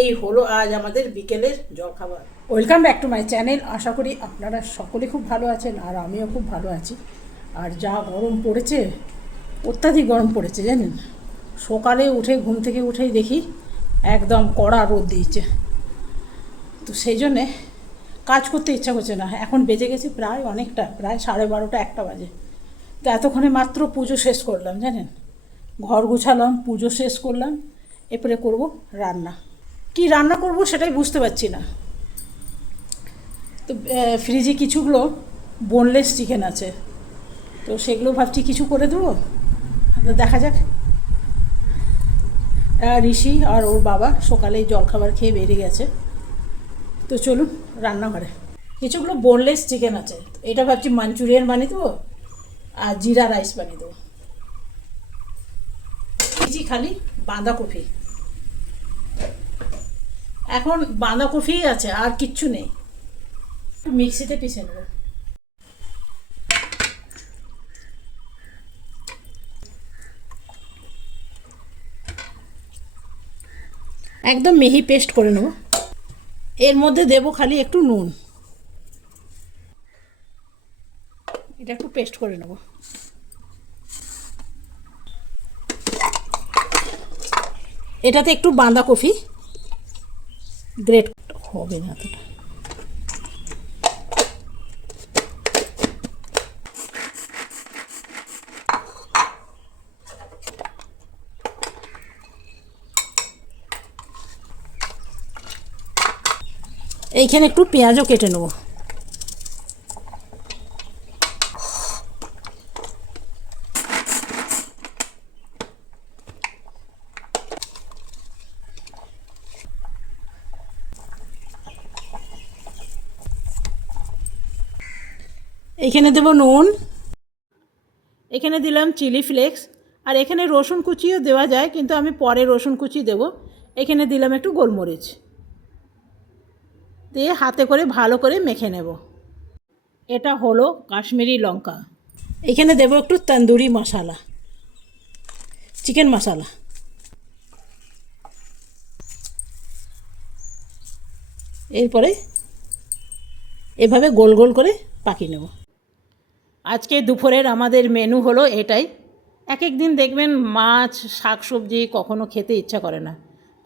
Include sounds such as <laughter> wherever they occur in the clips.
এই হলো আজ আমাদের বিকেলের জলখাবার। Welcome back to my channel আশা করি আপনারা সকলে খুব ভালো আছেন আর আমিও খুব ভালো আছি। আর যা গরম পড়েছে, অত্যাধিক গরম পড়েছে জানেন? সকালে উঠে, ঘুম থেকে উঠেই দেখি একদম কড়া রোদ দিয়েছে। তো সেই জন্যে কাজ করতে ইচ্ছা করছে না। এখন বেজে গেছে প্রায় অনেকটা, প্রায় সাড়ে বারোটা একটা বাজে। তো এতক্ষণে মাত্র পুজো শেষ করলাম জানেন? ঘর গুছালাম, পুজো শেষ করলাম, এরপরে করব রান্না। কি রান্না করব সেটাই বুঝতে পারছি না। তো ফ্রিজে কিছুগুলো বোনলেস চিকেন আছে। তো সেগুলো ভাবছি কিছু করে দেবো। দেখা যাক। ঋষি আর ওর বাবা সকালেই জলখাবার খেয়ে বেরিয়ে গেছে। তো চলুন রান্নাঘরে। কিছুগুলো বোনলেস চিকেন আছে। এটা ভাবছি মাঞ্চুরিয়ান বানিয়ে দেবো আর জিরা রাইস বানিয়ে দেবো। খালি বাঁধাকপি। এখন বাঁধাকপি আছে, আর কিচ্ছু নেই। মিক্সিতে পিষে নেব। একদম মিহি পেস্ট করে নেব। এর মধ্যে দেব খালি একটু নুন। এটা একটু পেস্ট করে নেব। এটাতে একটু বাঁধাকপি। গ্রেট হবে না এইখানে একটু পেঁয়াজও কেটে নেব। এখানে দেব নুন। এখানে দিলাম চিলি ফ্লেক্স। আর এখানে রসুন কুচিও দেওয়া যায় কিন্তু আমি পরে রসুন কুচি দেব। এখানে দিলাম একটু গোলমরিচ। দিয়ে হাতে করে ভালো করে মেখে নেব। এটা হলো কাশ্মীরি লঙ্কা। এখানে দেব একটু তন্দুরি মশালা। চিকেন মশলা। এরপরে এভাবে গোল গোল করে পাকিয়ে নেব। আজকে দুপুরের আমাদের মেনু হলো এটাই। এক এক দিন দেখবেন মাছ শাক সবজি কখনো খেতে ইচ্ছা করে না।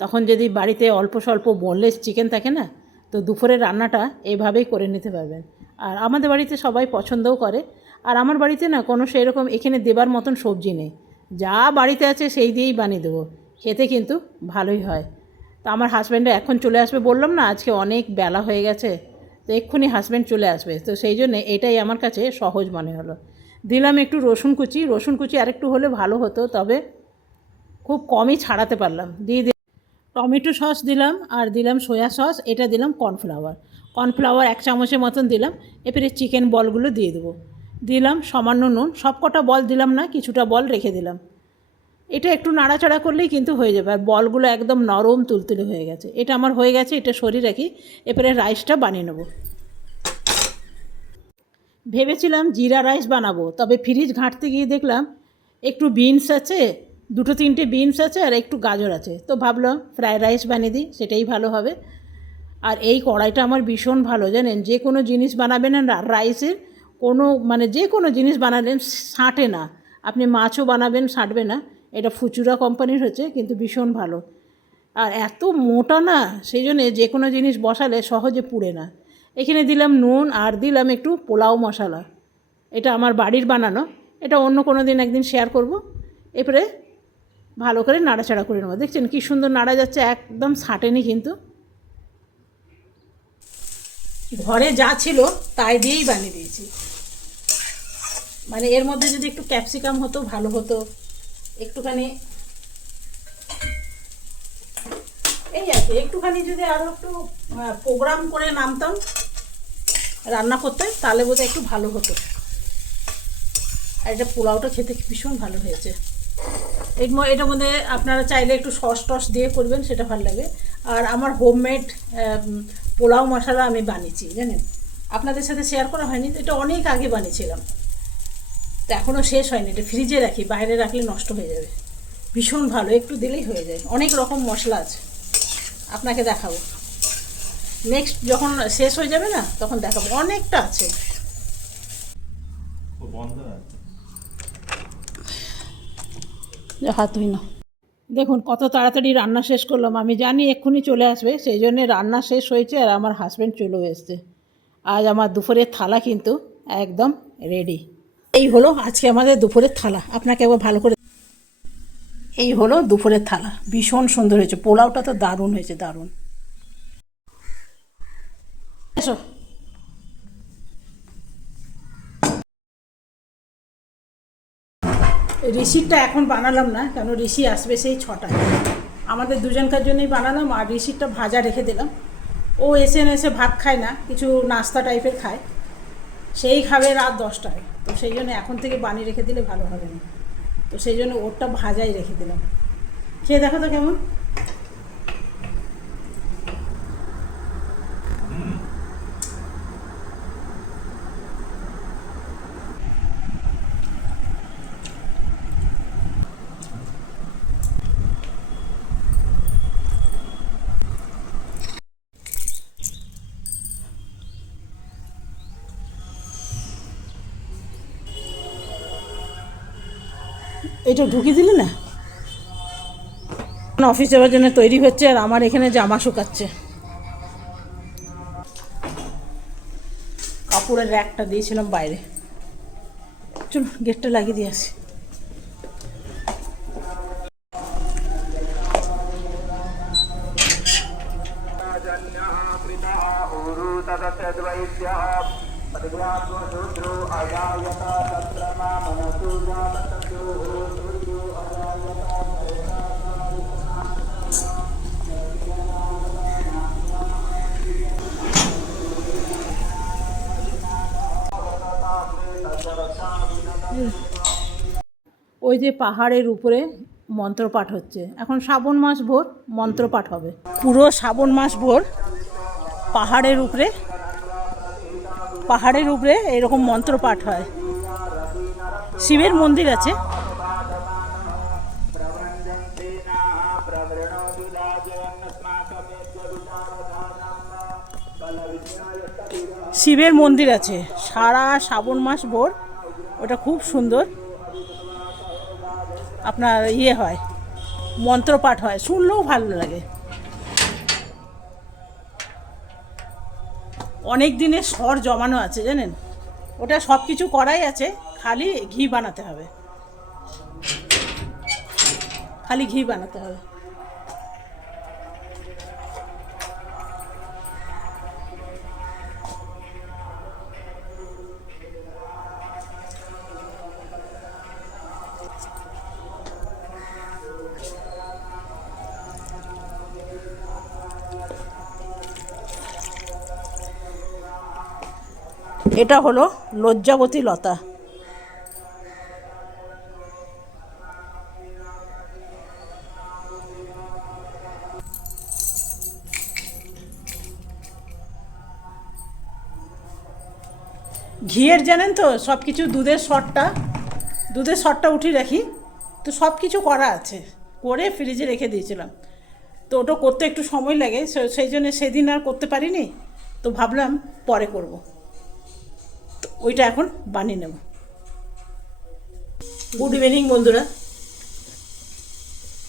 তখন যদি বাড়িতে অল্প স্বল্প বোনলেস চিকেন থাকে না, তো দুপুরের রান্নাটা এভাবেই করে নিতে পারবেন। আর আমাদের বাড়িতে সবাই পছন্দও করে। আর আমার বাড়িতে না কোনো সেই রকম এখানে দেবার মতন সবজি নেই। যা বাড়িতে আছে সেই দিয়েই বানিয়ে দেবো। খেতে কিন্তু ভালোই হয়। তো আমার হাজব্যান্ডে এখন চলে আসবে বললাম না, আজকে অনেক বেলা হয়ে গেছে। তো এক্ষুনি হাজব্যান্ড চলে আসবে। তো সেই জন্যে এটাই আমার কাছে সহজ মনে হলো। দিলাম একটু রসুন কুচি রসুন কুচি আরেকটু হলে ভালো হতো, তবে খুব কমই ছাড়াতে পারলাম। দিয়ে টমেটো সস দিলাম আর দিলাম সয়া সস এটা দিলাম কর্নফ্লাওয়ার কর্নফ্লাওয়ার এক চামচের মতন দিলাম এরপরে চিকেন বলগুলো দিয়ে দেবো। দিলাম সামান্য নুন সব কটা বল দিলাম না, কিছুটা বল রেখে দিলাম। এটা একটু নাড়াচাড়া করলেই কিন্তু হয়ে যাবে। আর বলগুলো একদম নরম তুলতুলে হয়ে গেছে। এটা আমার হয়ে গেছে, এটা সরিয়ে রাখি। এরপরে রাইসটা বানিয়ে নেব। ভেবেছিলাম জিরা রাইস বানাবো, তবে ফ্রিজ ঘাঁটতে গিয়ে দেখলাম একটু বিনস আছে, দুটো তিনটে বিনস আছে আর একটু গাজর আছে। তো ভাবলাম ফ্রায়েড রাইস বানিয়ে দিই, সেটাই ভালো হবে। আর এই কড়াইটা আমার ভীষণ ভালো, জানেন? যে কোনো জিনিস বানাবেন না রাইসের কোনো মানে যে কোনো জিনিস বানালেন, সাঁটে না। আপনি মাছও বানাবেন, সাঁটবে না। এটা ফুচুরা কোম্পানির হচ্ছে, কিন্তু ভীষণ ভালো। আর এত মোটা না, সেই জন্যে যে কোনো জিনিস বসালে সহজে পুড়ে না। এখানে দিলাম নুন, আর দিলাম একটু পোলাও মশলা। এটা আমার বাড়ির বানানো, এটা অন্য কোনো দিন একদিন শেয়ার করব। এরপরে ভালো করে নাড়াচাড়া করে নেব। দেখছেন কী সুন্দর নাড়া যাচ্ছে, একদম ছাটেনি কিন্তু। ঘরে যা ছিল তাই দিয়েই বানিয়ে দিয়েছি। মানে এর মধ্যে যদি একটু ক্যাপসিকাম হতো, ভালো হতো। একটুখানি এই আর কি, একটুখানি যদি আরও একটু প্রোগ্রাম করে নামতাম, রান্না করতে, তাহলে বোধহয় একটু ভালো হতো। আর এটা পোলাওটা খেতে ভীষণ ভালো হয়েছে। এর এটার মধ্যে আপনারা চাইলে একটু সস টস দিয়ে করবেন, সেটা ভালো লাগবে আর আমার হোমমেড পোলাও মশলা আমি বানিয়েছি, জানেন? আপনাদের সাথে শেয়ার করা হয়নি, এটা অনেক আগে বানিয়েছিলাম। তো এখনও শেষ হয়নি এটা ফ্রিজে রাখি বাইরে রাখলে নষ্ট হয়ে যাবে। ভীষণ ভালো একটু দিলেই হয়ে যায়। অনেক রকম মশলা আছে। আপনাকে দেখাবো। নেক্সট যখন শেষ হয়ে যাবে না তখন দেখাবো। অনেকটা আছে। বন্ধ হাত ধুই না। দেখুন কত তাড়াতাড়ি রান্না শেষ করলাম। আমি জানি এক্ষুনি চলে আসবে সেই জন্যে রান্না শেষ হয়েছে আর আমার হাজব্যান্ড চলেও এসছে। আজ আমার দুপুরের থালা কিন্তু একদম রেডি এই হলো আজকে আমাদের দুপুরের থালা। আপনাকে একবার ভালো করে এই হলো দুপুরের থালা। ভীষণ সুন্দর হয়েছে। পোলাওটা তো দারুণ হয়েছে, দারুণ। এসো। রিসিটটা এখন বানালাম না, কেন ঋষি আসবে সেই ছটায়। আমাদের দুজনকার জন্যই বানালাম আর রিসিটটা ভাজা রেখে দিলাম। ও এসে এসে ভাত খায় না, কিছু নাস্তা টাইপের খায়। সেই খাবে রাত দশটায়। তো সেই জন্য এখন থেকে বানিয়ে রেখে দিলে ভালো হবে না। তো সেই জন্য ওরটা ভাজাই রেখে দিলাম। খেয়ে দেখো তো কেমন? এটা ঢুকিয়ে দিলে না? অফিস যাওয়ার জন্য তৈরি হচ্ছে আর আমার এখানে জামা শুকাচ্ছে। কাপড়ের র্যাকটা দিয়েছিলাম বাইরে। চলো গেটটা লাগিয়ে দিয়ে আসি। ওই যে পাহাড়ের উপরে মন্ত্রপাঠ হচ্ছে। এখন শ্রাবণ মাস ভোর, মন্ত্রপাঠ হবে। পুরো শ্রাবণ মাস ভোর পাহাড়ের উপরে পাহাড়ের উপরে এরকম মন্ত্রপাঠ হয়। শিবের মন্দির আছে। শিবের মন্দির আছে। সারা শ্রাবণ মাস ভোর ওটা খুব সুন্দর। আপনার ইয়ে হয়, মন্ত্রপাঠ হয়, শুনলেও ভালো লাগে। অনেক দিনের স্বর জমানো আছে, জানেন? ওটা সব কিছু করাই আছে, খালি ঘি বানাতে হবে। খালি ঘি বানাতে হবে। এটা হলো লজ্জাবতী লতা। ঘিয়ের জানেন তো সব কিছু দুধের শটটা দুধের শটটা উঠিয়ে রাখি, তো সব কিছু করা আছে, করে ফ্রিজে রেখে দিয়েছিলাম। তো ওটা করতে একটু সময় লাগে সেই জন্য সেদিন আর করতে পারিনি, তো ভাবলাম পরে করব। ওইটা এখন বানিয়ে নেব। গুড ইভিনিং বন্ধুরা।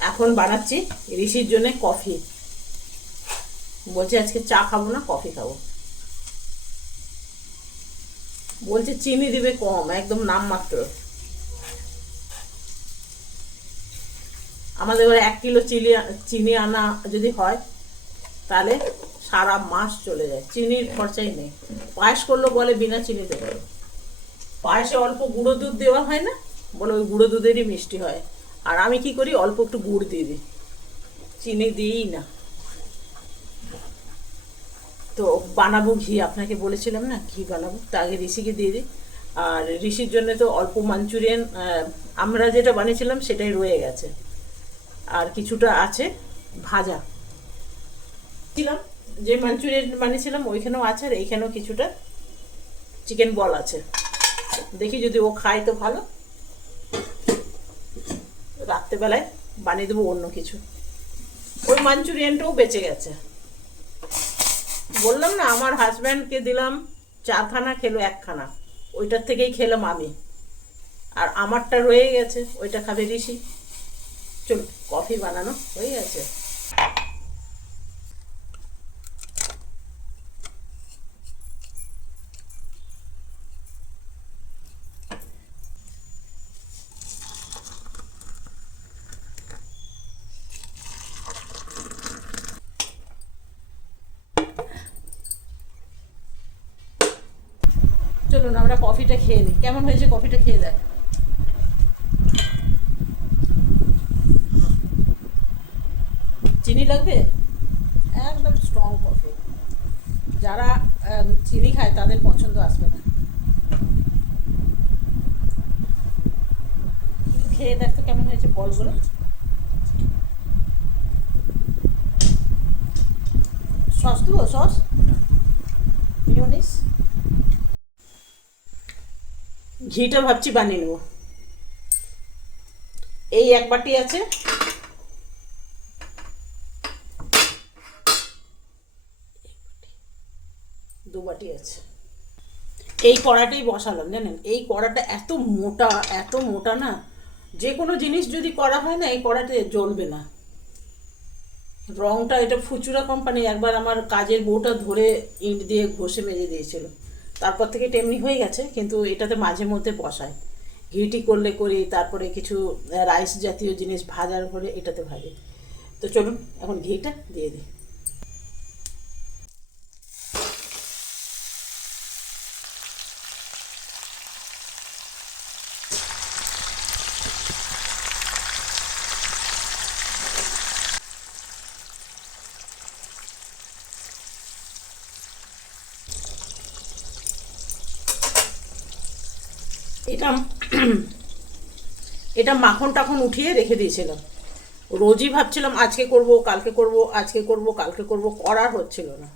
এখন বানাচ্ছি ঋষির জন্য কফি। বলছে আজকে চা খাব না, কফি খাব। বলছে চিনি দিবে কম, একদম নামমাত্র আমাদের এক কিলো চিনি চিনি আনা যদি হয়, তাহলে সারা মাস চলে যায়। চিনির খরচাই নেই। পায়েস করল বলে বিনা চিনিতে করো। পায়েসে অল্প গুঁড়ো দুধ দেওয়া হয় না? বলে ওই গুঁড়ো দুধেরই মিষ্টি হয়। আর আমি কি করি? অল্প একটু গুড় দিয়ে দিই। চিনি দিই না। তো বানাবো ঘি। আপনাকে বলেছিলাম না, ঘি বানাবো। তা আগে ঋষিকে দিয়ে দিই। আর ঋষির জন্য তো অল্প মাঞ্চুরিয়ান আমরা যেটা বানিয়েছিলাম সেটাই রয়ে গেছে। আর কিছুটা আছে, ভাজা। ছিলাম যে মাঞ্চুরিয়ান বানিয়েছিলাম ওইখানেও আছে আর এইখানেও কিছুটা চিকেন বল আছে। দেখি যদি ও খায় তো ভালো। রাত্রেবেলায় বানিয়ে দেবো অন্য কিছু। ওই মাঞ্চুরিয়ানটাও বেঁচে গেছে। বললাম না, আমার হাজব্যান্ডকে দিলাম চারখানা, খেলো একখানা। ওইটার থেকেই খেলাম আমি। আর আমারটা রয়ে গেছে, ওইটা খাবে ঋষি। চল কফি বানানো হয়ে গেছে চলুন আমরা কফিটা খেয়ে নিই কেমন হয়েছে কফিটা খেয়ে দেখ। চিনি লাগবে? একদম স্ট্রং কফি যারা চিনি খায় তাদের পছন্দ আসবে না। খেয়ে দেখ তো কেমন হয়েছে বলগুলো। সস দেবো সস? মিওনিস ঘিটা ভাবছি বানিয়ে নেব। এই এক বাটি আছে। দু বাটি আছে। এই কড়াটাই বসালাম, জানেন? এই কড়াটা এত মোটা এত মোটা না, যে কোনো জিনিস যদি করা হয় না, এই কড়াতে জ্বলবে না। রংটা, এটা ফুচুরা কোম্পানি একবার আমার কাজের বউটা ধরে ইট দিয়ে ঘষে মেজে দিয়েছিল। তারপর থেকে টেমনি হয়ে গেছে, কিন্তু এটাতে মাঝে মধ্যে বসায়। ঘিটি করলে করি, তারপরে কিছু রাইস জাতীয় জিনিস ভাজার করে এটাতে ভাজি। তো চলুন, এখন ঘিটা দিয়ে দিই। এটা <clears throat> এটা মাখন টাখন উঠিয়ে রেখে দিয়েছিলাম। রোজই ভাবছিলাম আজকে করব, কালকে করব, আজকে করব, কালকে করব, করার হচ্ছিল না।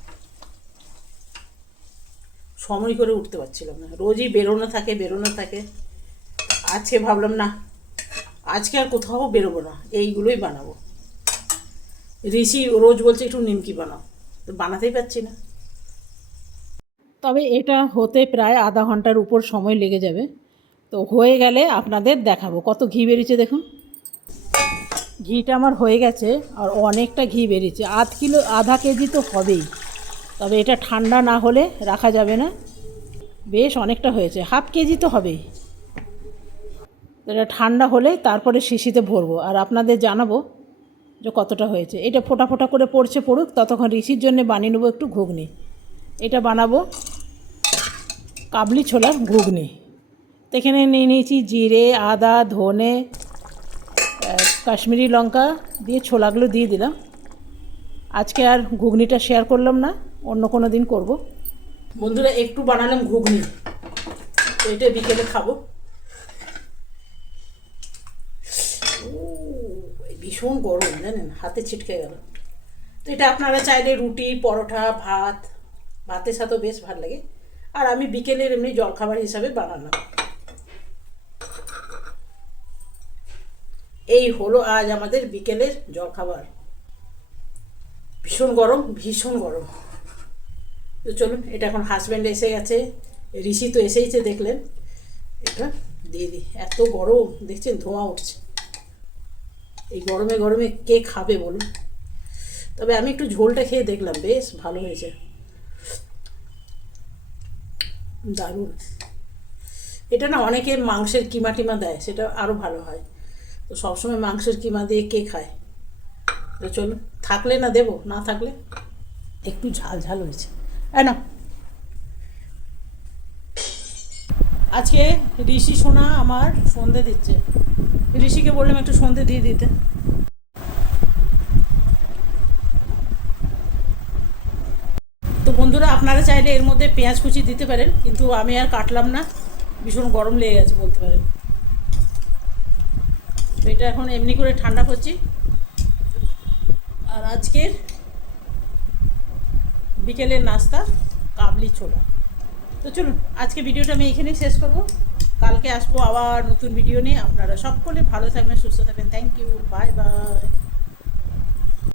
সময় করে উঠতে পারছিলাম না। রোজই বেরোনো থাকে বেরোনো থাকে। আজকে ভাবলাম, না, আজকে আর কোথাও বেরোবো না, এইগুলোই বানাবো। ঋষি রোজ বলছে, একটু নিমকি বানাও। তো বানাতেই পারছি না। তবে এটা হতে প্রায় আধা ঘণ্টার উপর সময় লেগে যাবে। তো হয়ে গেলে আপনাদের দেখাবো। কত ঘি বেরিয়েছে দেখুন। ঘিটা আমার হয়ে গেছে আর অনেকটা ঘি বেরিয়েছে। আধ কিলো, আধা কেজি তো হবেই। তবে এটা ঠান্ডা না হলে রাখা যাবে না। বেশ অনেকটা হয়েছে। হাফ কেজি তো হবেই। এটা ঠান্ডা হলে তারপরে শিশিতে ভরবো। আর আপনাদের জানাব যে কতটা হয়েছে। এটা ফোটা ফোটা করে পড়ছে পড়ুক, ততক্ষণ ঋষির জন্য বানিয়ে নেব একটু ঘুগনি। এটা বানাবো কাবলি ছোলার ঘুগনি। তো এখানে নিয়ে নিয়েছি জিরে, আদা, ধনে কাশ্মীরি লঙ্কা দিয়ে ছোলাগুলো দিয়ে দিলাম। আজকে আর ঘুগনিটা শেয়ার করলাম না, অন্য কোনো দিন করব। বন্ধুরা, একটু বানালাম ঘুগনি। এটা বিকেলে খাব। ভীষণ গরম, জানেন, হাতে ছিটকে গেল। তো এটা আপনারা চাইলে রুটি, পরোটা, ভাত, ভাতের সাথেও বেশ ভালো লাগে। আর আমি বিকেলের এমনি জলখাবার হিসাবে বানালাম। এই হলো আজ আমাদের বিকেলের জলখাবার। ভীষণ গরম ভীষণ গরম। তো চলুন, এটা এখন হাজব্যান্ড এসে গেছে। ঋষি তো এসেইছে দেখলেন, এটা দিয়ে দিই। এত গরম, দেখছেন ধোঁয়া উঠছে। এই গরমে গরমে কে খাবে বলুন? তবে আমি একটু ঝোলটা খেয়ে দেখলাম, বেশ ভালো হয়েছে। দারুণ। এটা না অনেকে মাংসের কিমা টিমা দেয়, সেটা আরও ভালো হয়। তো সবসময় মাংসের কিমা দিয়ে কে খায়? তো চলুন থাকলে না দেবো? না থাকলে? একটু ঝাল ঝাল হয়েছে। হ্যাঁ না আজকে ঋষি সোনা আমার সন্ধে দিচ্ছে। ঋষিকে বললাম একটু সন্ধে দিয়ে দিতে। তো বন্ধুরা, আপনারা চাইলে এর মধ্যে পেঁয়াজ কুচি দিতে পারেন, কিন্তু আমি আর কাটলাম না। ভীষণ গরম লেগে গেছে বলতে পারেন। তো এটা এখন এমনি করে ঠান্ডা করছি। আর আজকের বিকেলের নাস্তা, কাবলি ছোলা। তো চলুন, আজকে ভিডিওটা আমি এখানেই শেষ করব। কালকে আসব আবার নতুন ভিডিও নিয়ে। আপনারা সকলে ভালো থাকবেন, সুস্থ থাকবেন। Thank you bye bye